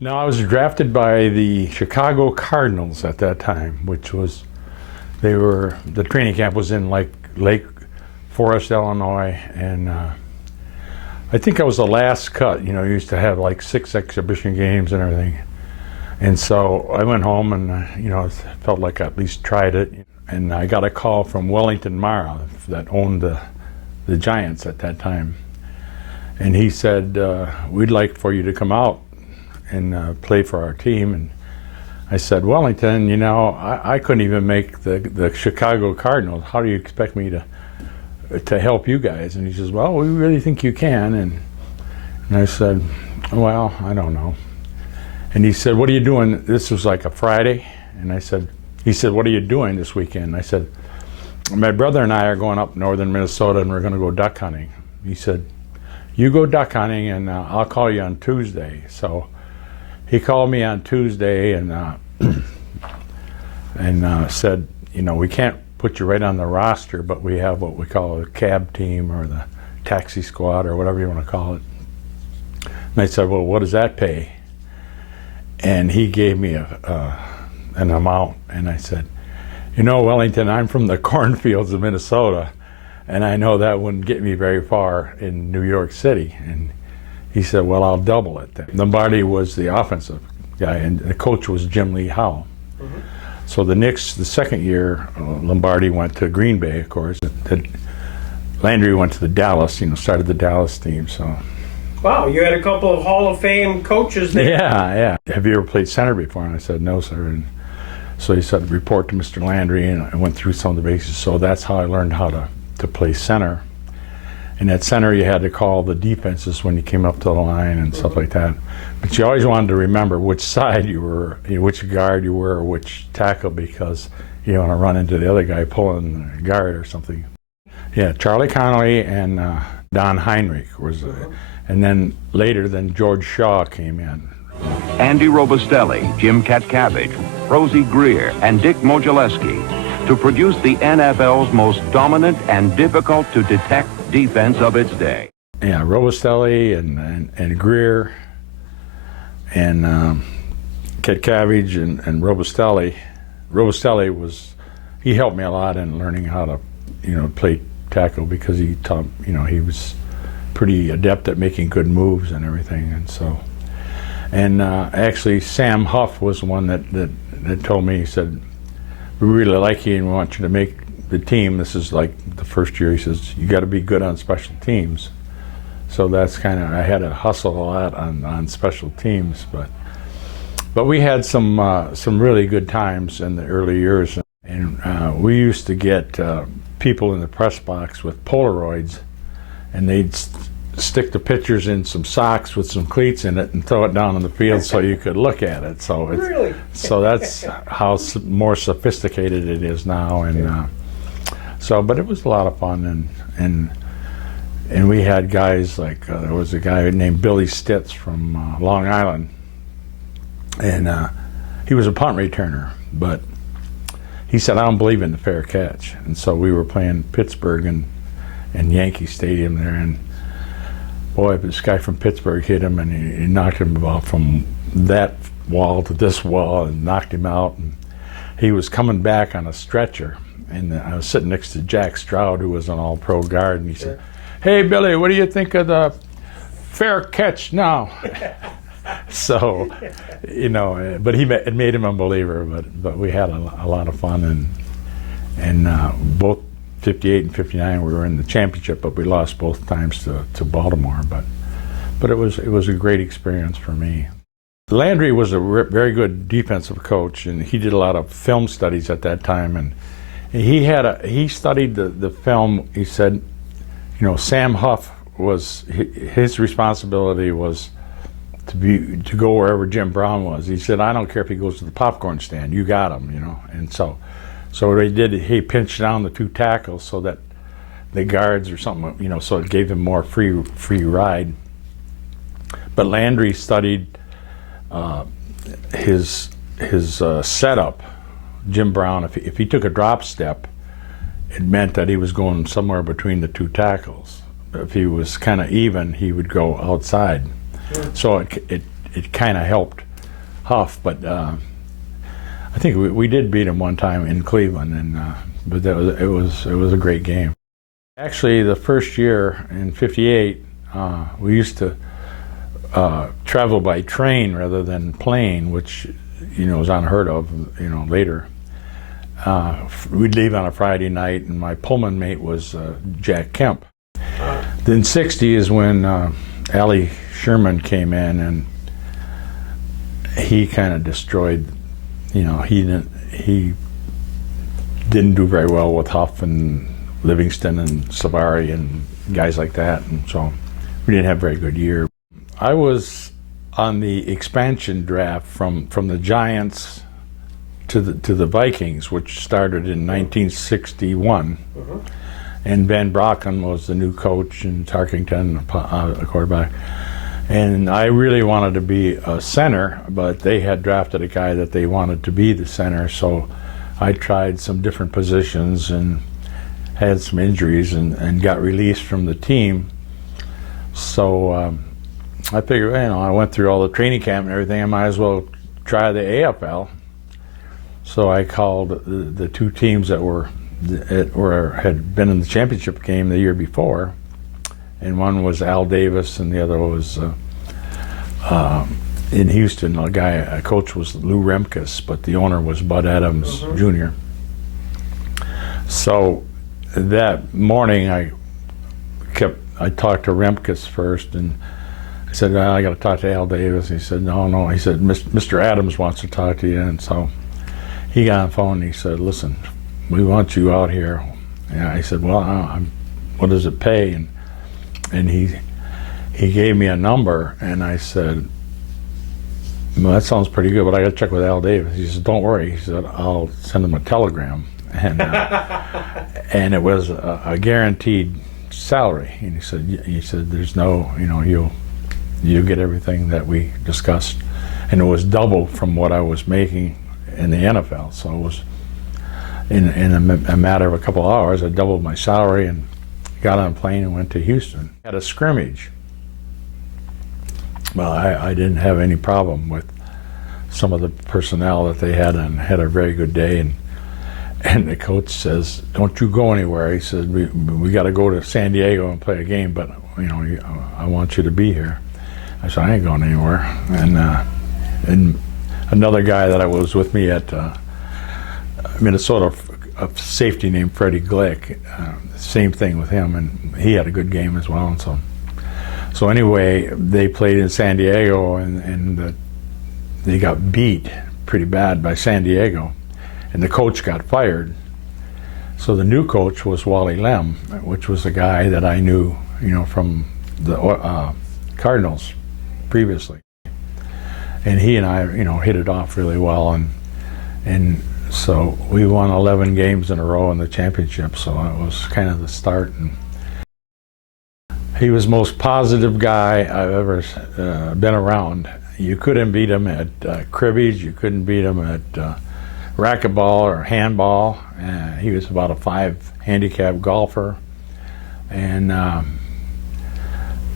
No, I was drafted by the Chicago Cardinals at that time, which was, the training camp was in like Lake Forest, Illinois, and I think I was the last cut. You know, you used to have like 6 exhibition games and everything. And so I went home and, you know, felt like I at least tried it. And I got a call from Wellington Mara that owned the Giants at that time. And he said, we'd like for you to come out and play for our team. And I said, Wellington, you know, I couldn't even make the Chicago Cardinals. How do you expect me to help you guys? And he says, well, we really think you can. And I said, well, I don't know. And he said, what are you doing? This was like a Friday. And he said, what are you doing this weekend? I said, my brother and I are going up northern Minnesota and we're going to go duck hunting. He said, you go duck hunting and I'll call you on Tuesday. So he called me on Tuesday and said, you know, we can't put you right on the roster, but we have what we call a cab team or the taxi squad or whatever you want to call it. And I said, well, what does that pay? And he gave me an amount, and I said, you know, Wellington, I'm from the cornfields of Minnesota, and I know that wouldn't get me very far in New York City. And he said, well, I'll double it then. Lombardi was the offensive guy, and the coach was Jim Lee Howell. Mm-hmm. So the second year, Lombardi went to Green Bay, of course. Landry went to the Dallas, you know, started the Dallas team, so. Wow, you had a couple of Hall of Fame coaches there. Yeah. Have you ever played center before? And I said, no, sir. And so he said, report to Mr. Landry, and I went through some of the bases. So that's how I learned how to play center. And at center, you had to call the defenses when you came up to the line and stuff like that. But you always wanted to remember which side you were, you know, which guard you were, or which tackle, because you don't want to run into the other guy pulling the guard or something. Yeah, Charlie Connolly and Don Heinrich was. And then later, George Shaw came in. Andy Robustelli, Jim Katcavage, Rosie Greer, and Dick Modzelewski to produce the NFL's most dominant and difficult to detect defense of its day. Yeah, Robustelli and Greer and Katcavage and Robustelli. Robustelli he helped me a lot in learning how to, you know, play tackle, because he taught, you know, he was pretty adept at making good moves and everything. And so, and actually Sam Huff was one that told me, he said, we really like you and we want you to make the team. This is like the first year. He says, you got to be good on special teams. So that's kind of, I had to hustle a lot on special teams, but we had some really good times in the early years. And we used to get people in the press box with Polaroids, and they'd stick the pictures in some socks with some cleats in it and throw it down on the field so you could look at it. So really? So that's how more sophisticated it is now. And but it was a lot of fun, and we had guys like there was a guy named Billy Stitz from Long Island, and he was a punt returner, but he said, I don't believe in the fair catch. And so we were playing Pittsburgh and Yankee Stadium there, and boy, this guy from Pittsburgh hit him, and he knocked him about from that wall to this wall and knocked him out. And he was coming back on a stretcher, and I was sitting next to Jack Stroud, who was an all-pro guard, and he said, hey, Billy, what do you think of the fair catch now? So, you know, but it made him a believer, but we had a lot of fun, and both 58 and 59 we were in the championship, but we lost both times to Baltimore, but it was a great experience for me. Landry was a very good defensive coach, and he did a lot of film studies at that time, and he studied the film. He said, you know, Sam Huff was, his responsibility was to go wherever Jim Brown was. He said, I don't care if he goes to the popcorn stand, you got him, you know. And so what he did, he pinched down the 2 tackles so that the guards or something, you know, so it gave him more free ride. But Landry studied his setup. Jim Brown, if he took a drop step, it meant that he was going somewhere between the 2 tackles. If he was kind of even, he would go outside. Sure. So it kind of helped Huff, but I think we did beat him one time in Cleveland, and but it was a great game. Actually, the first year in '58, we used to travel by train rather than plane, which was unheard of. Later, we'd leave on a Friday night, and my Pullman mate was Jack Kemp. Then '60 is when ALLIE SHERMAN came in, and he kind of destroyed. He didn't do very well with Huff and Livingston and Savary and guys like that, and so we didn't have a very good year. I was on the expansion draft from the Giants to the Vikings, which started in 1961. And Ben Brocken was the new coach, and Tarkington, a quarterback. And I really wanted to be a center, but they had drafted a guy that they wanted to be the center, so I tried some different positions and had some injuries and got released from the team. So I figured, I went through all the training camp and everything, I might as well try the AFL. So I called the two teams that had been in the championship game the year before, and one was Al Davis and the other was in Houston. A coach was Lou Remkus, but the owner was Bud Adams Jr. So that morning I talked to Remkus first, and I said, well, I got to talk to Al Davis. He said, no. He said, Mr. Adams wants to talk to you. And so he got on the phone and he said, listen, we want you out here. And I said, well, what does it pay? And he gave me a number, and I said, well, that sounds pretty good, but I got to check with Al Davis. He said, don't worry. He said, I'll send him a telegram. And and it was a guaranteed salary. And he said, there's no, you'll get everything that we discussed. And it was double from what I was making in the NFL. So it was, in a matter of a couple of hours, I doubled my salary and got on a plane and went to Houston. Had a scrimmage. Well, I didn't have any problem with some of the personnel that they had, and had a very good day. And the coach says, don't you go anywhere. He said, we got to go to San Diego and play a game, but I want you to be here. I said, I ain't going anywhere. And another guy that was with me at Minnesota, a safety named Freddie Glick, same thing with him, and he had a good game as well. And so anyway, they played in San Diego, and they got beat pretty bad by San Diego, and the coach got fired. So the new coach was Wally Lem, which was a guy that I knew, from the Cardinals previously. And he and I, hit it off really well, and so we won 11 games in a row in the championship. So it was kind of the start. And he was the most positive guy I've ever been around. You couldn't beat him at cribbage. You couldn't beat him at racquetball or handball. He was about a 5 handicap golfer. And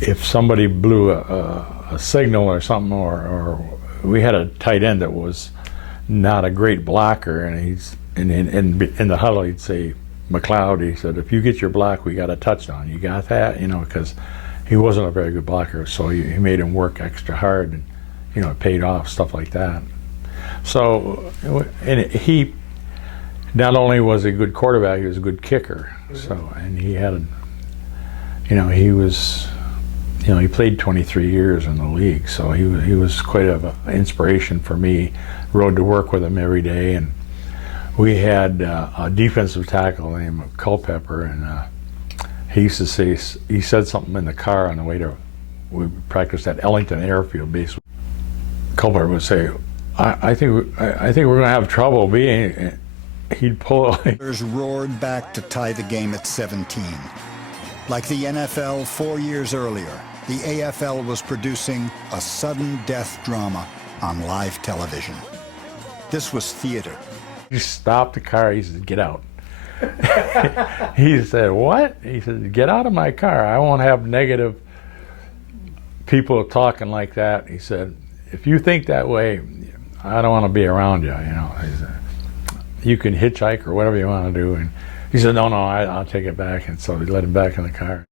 if somebody blew a signal or something, or we had a tight end that was not a great blocker, and in the huddle he'd say, McLeod, he said, if you get your block, we got a touchdown. You got that? Because he wasn't a very good blocker, so he made him work extra hard, and it paid off, stuff like that. So, and he not only was a good quarterback, he was a good kicker. So, and he had he was, he played 23 years in the league, so he was quite an inspiration for me. Rode to work with him every day, and we had a defensive tackle named Culpepper, and he used to say, he said something in the car on the way to, we practiced at Ellington Airfield Base. Culpepper would say, I think we're going to have trouble being. He'd pull. Roared back to tie the game at 17. Like the NFL 4 years earlier, the AFL was producing a sudden death drama on live television. This was theater. He stopped the car. He said, "Get out." He said, "What?" He said, "Get out of my car. I won't have negative people talking like that." He said, if you think that way, I don't want to be around you. You know, he said, you can hitchhike or whatever you want to do. And he said, no, I'll take it back. And so he let him back in the car.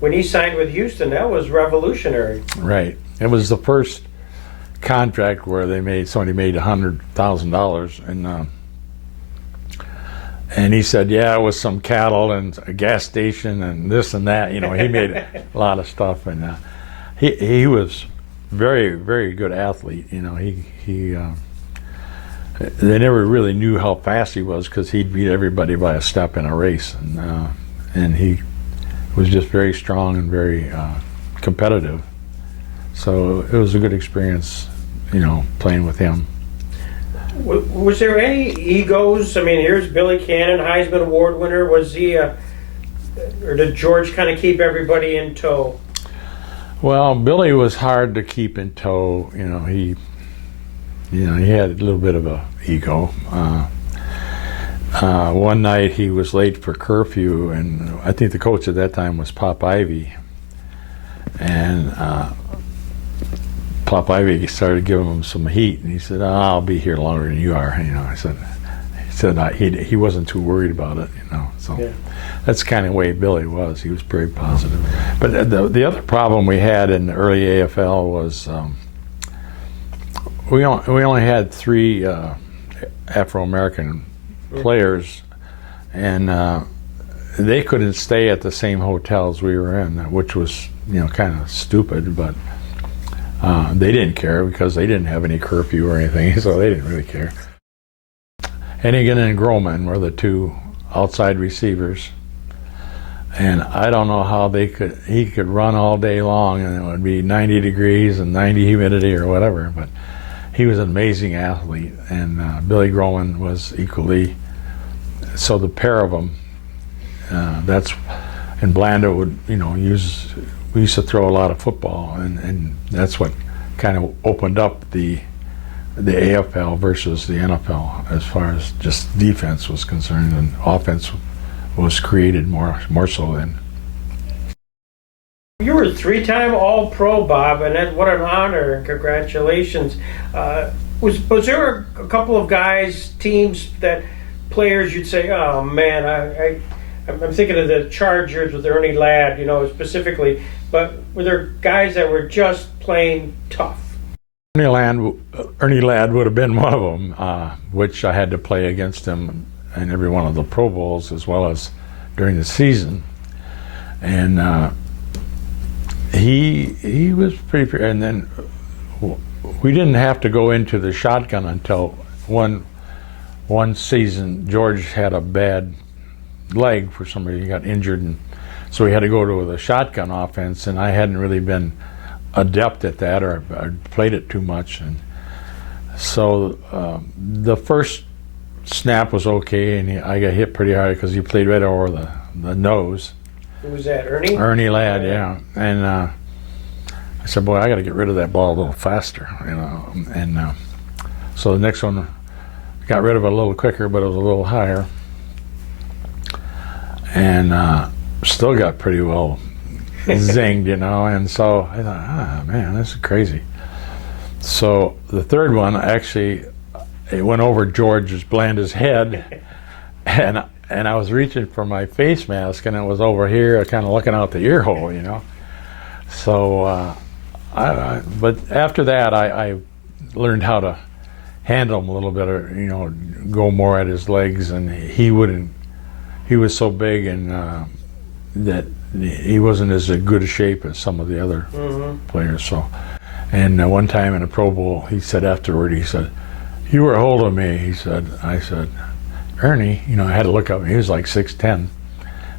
When he signed with Houston, that was revolutionary. Right. It was the first contract where somebody made $100,000, and he said, yeah, it was some cattle and a gas station and this and that. You know, he made a lot of stuff, and he was very, very good athlete. You know, they never really knew how fast he was because he'd beat everybody by a step in a race, and he was just very strong and very competitive. So it was a good experience, you know, playing with him. Was there any egos? I mean, here's Billy Cannon, Heisman Award winner. Was he, or did George kind of keep everybody in tow? Well, Billy was hard to keep in tow. You know, he had a little bit of a ego. One night he was late for curfew, and I think the coach at that time was Pop Ivy, and Pop Ivy started giving him some heat, and he said, I'll be here longer than you are. You know, he said he wasn't too worried about it. You know, so yeah. That's the kind of way Billy was. He was very positive. But the other problem we had in the early AFL was we only had 3 Afro-American players, and they couldn't stay at the same hotels we were in, which was, you know, kind of stupid, but they didn't care because they didn't have any curfew or anything, so they didn't really care. Hennigan and Groman were the 2 outside receivers, and I don't know how he could run all day long and it would be 90 degrees and 90 humidity or whatever, but he was an amazing athlete, and Billy Groman was equally. So the pair of them, and Blanda would, you know, we used to throw a lot of football, and that's what kind of opened up the AFL versus the NFL as far as just defense was concerned, and offense was created more so then. You were 3-time All-Pro, Bob, and what an honor, and congratulations. Was there a couple of guys, teams, players you'd say, oh man, I'm thinking of the Chargers with Ernie Ladd, you know, specifically, but were there guys that were just plain tough? Ernie Ladd would have been one of them, which I had to play against him in every one of the Pro Bowls as well as during the season, and he was pretty. And then we didn't have to go into the shotgun until one season. George had a bad leg for some reason. He got injured, and so we had to go to the shotgun offense, and I hadn't really been adept at that, or I played it too much, and so the first snap was okay, and I got hit pretty hard because he played right over the nose. Who was that, Ernie? Ernie Ladd, yeah. And I said, boy, I got to get rid of that ball a little faster, you know. And so the next one, got rid of it a little quicker, but it was a little higher. And still got pretty well zinged, you know. And so I thought, man, this is crazy. So the third one, actually, it went over George Blanda's head, and I was reaching for my face mask, and it was over here, kind of looking out the ear hole, you know. So, but after that, I learned how to handle him a little better, you know, go more at his legs, and he was so big, and that he wasn't as good a shape as some of the other players. So, and one time in a Pro Bowl, he said afterward, he said, "You were holding me," he said. I said, "Ernie," you know, I had to look up, he was like 6'10".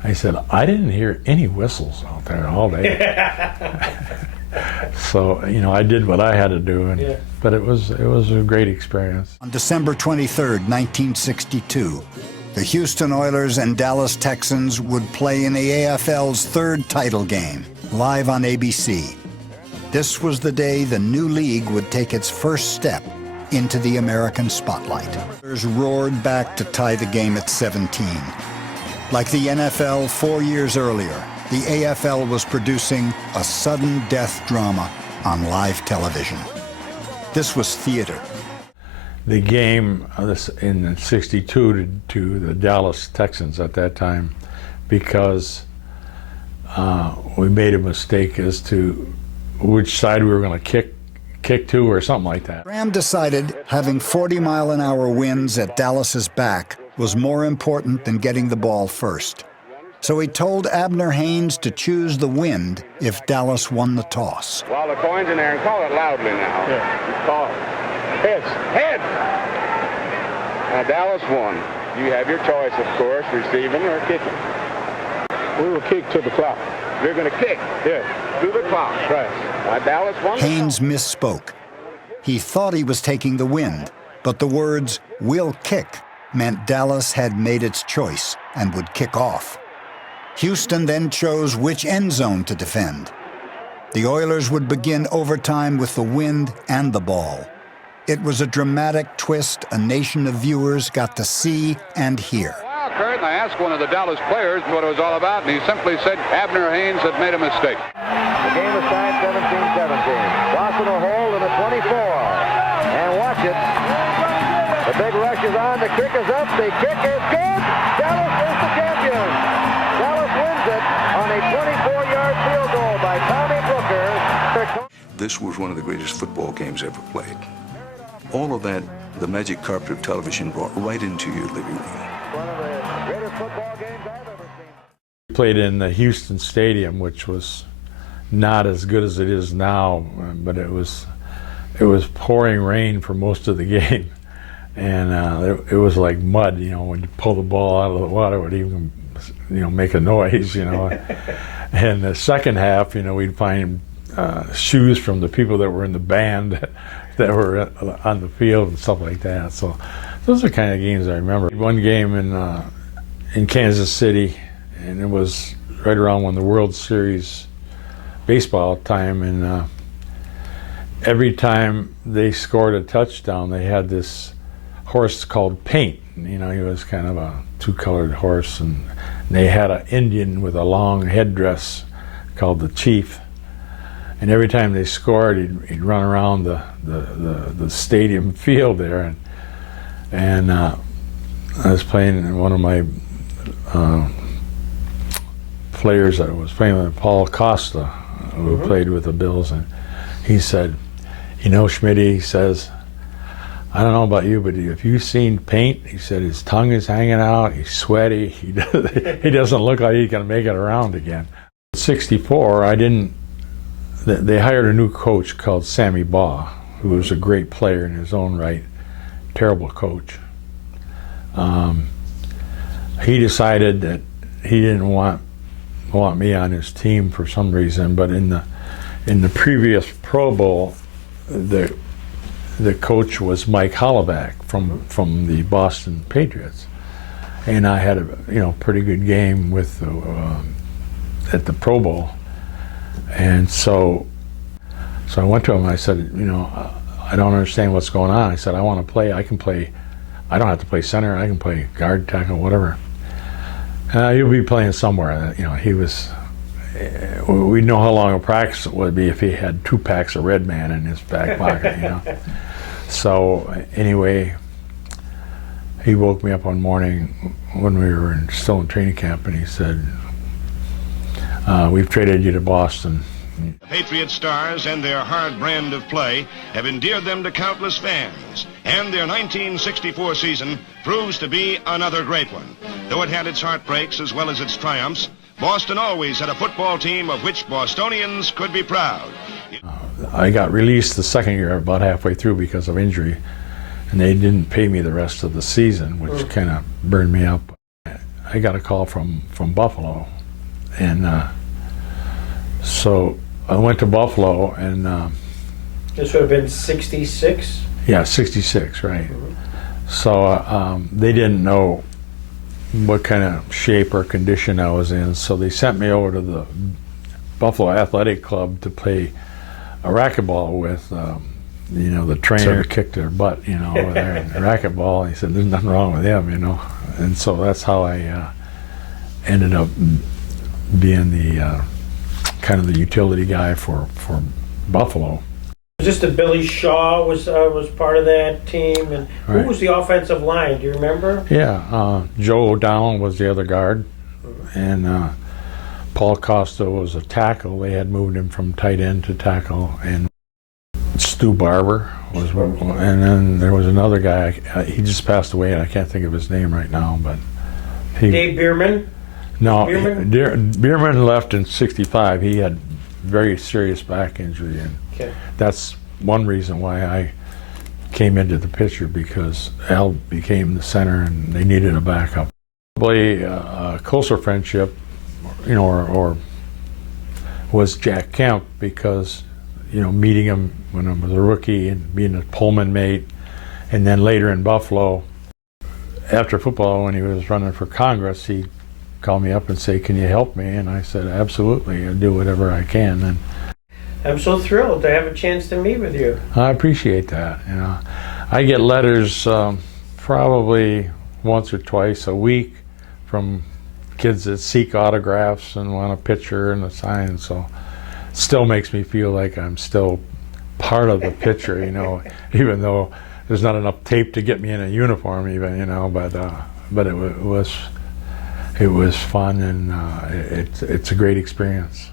I said, "I didn't hear any whistles out there all day." So, you know, I did what I had to do, and, yeah. But it was a great experience. On December 23rd, 1962, the Houston Oilers and Dallas Texans would play in the AFL's third title game, live on ABC. This was the day the new league would take its first step into the American spotlight. The Oilers roared back to tie the game at 17. Like the NFL 4 years earlier, the AFL was producing a sudden death drama on live television. This was theater. The game in '62 to the Dallas Texans at that time, because we made a mistake as to which side we were going to kick to or something like that. Graham decided having 40-mile-an-hour winds at Dallas's back was more important than getting the ball first. So he told Abner Haynes to choose the wind if Dallas won the toss. Well, the coin's in there, and call it loudly now. Yeah. Call it. Heads. Heads! Now, Dallas won. You have your choice, of course, receiving or kicking. We will kick to the clock. You're going to kick? Yeah. To the clock. Right. Dallas won. Haynes misspoke. He thought he was taking the wind, but the words, "we'll kick," meant Dallas had made its choice and would kick off. Houston then chose which end zone to defend. The Oilers would begin overtime with the wind and the ball. It was a dramatic twist a nation of viewers got to see and hear. Well, Kurt, and I asked one of the Dallas players what it was all about, and he simply said Abner Haynes had made a mistake. The game is tied 17-17. Boston will hold in a 24. And watch it. The big rush is on. The kick is up. The kick is good. Dallas is the champion. Dallas wins it on a 24-yard field goal by Tommy Booker. This was one of the greatest football games ever played. All of that, the magic carpet of television brought right into your living room. One of the greatest football games I've ever seen. We played in the Houston Stadium, which was not as good as it is now, but it was pouring rain for most of the game, and it was like mud. You know, when you pull the ball out of the water, it would even, make a noise. And the second half, we'd find shoes from the people that were in the band that were on the field and stuff like that. So those are the kind of games I remember. One game in Kansas City, and it was right around when the World Series baseball time, and every time they scored a touchdown, they had this horse called Paint. He was kind of a two-colored horse, and they had an Indian with a long headdress called the Chief. And every time they scored, he'd run around the stadium field there, and I was playing, and one of my players that was playing with, Paul Costa, who played with the Bills, and he said, Schmidt, he says, I don't know about you, but have you seen Paint? He said his tongue is hanging out, he's sweaty, he doesn't look like he's going to make it around again. In '64, they hired a new coach called Sammy Baugh, who was a great player in his own right, terrible coach. He decided that he didn't want me on his team for some reason, but in the previous Pro Bowl, the coach was Mike Holovak from the Boston Patriots, and I had a pretty good game with at the Pro Bowl, and so I went to him and I said, I don't understand what's going on. I said, I want to play. I can play. I don't have to play center. I can play guard, tackle, whatever. You'll be playing somewhere. He was. We'd know how long a practice it would be if he had 2 packs of Red Man in his back pocket. So anyway, he woke me up one morning when we were still in training camp, and he said, "We've traded you to Boston." The Patriot stars and their hard brand of play have endeared them to countless fans, and their 1964 season proves to be another great one. Though it had its heartbreaks as well as its triumphs, Boston always had a football team of which Bostonians could be proud. I got released the second year about halfway through because of injury, and they didn't pay me the rest of the season, which kind of burned me up. I got a call from Buffalo, and so I went to Buffalo, and This would have been 66? Yeah, 66, right. So they didn't know what kind of shape or condition I was in, so they sent me over to the Buffalo Athletic Club to play a racquetball with, the trainer kicked their butt, over there in racquetball. He said, there's nothing wrong with him, And so that's how I ended up being the kind of the utility guy for Buffalo. Just that Billy Shaw was part of that team, and who Right. was the offensive line? Do you remember? Yeah, Joe O'Donnell was the other guard, and Paul Costa was a tackle. They had moved him from tight end to tackle, and Stu Barber was, and then there was another guy. He just passed away, and I can't think of his name right now, but he. Dave Bierman. No, Bierman? Bierman left in '65. He had very serious back injury, and Okay. that's one reason why I came into the picture, because Al became the center and they needed a backup. Probably a closer friendship, you know, or was Jack Kemp, because, you know, meeting him when I was a rookie and being a Pullman mate, and then later in Buffalo, after football, when he was running for Congress, he called me up and say, "Can you help me?" And I said, "Absolutely, I'll do whatever I can." And I'm so thrilled to have a chance to meet with you. I appreciate that. You know, I get letters probably once or twice a week from kids that seek autographs and want a picture and a sign. So it still makes me feel like I'm still part of the picture, you know, even though there's not enough tape to get me in a uniform, even, you know. But it was fun, and it's a great experience.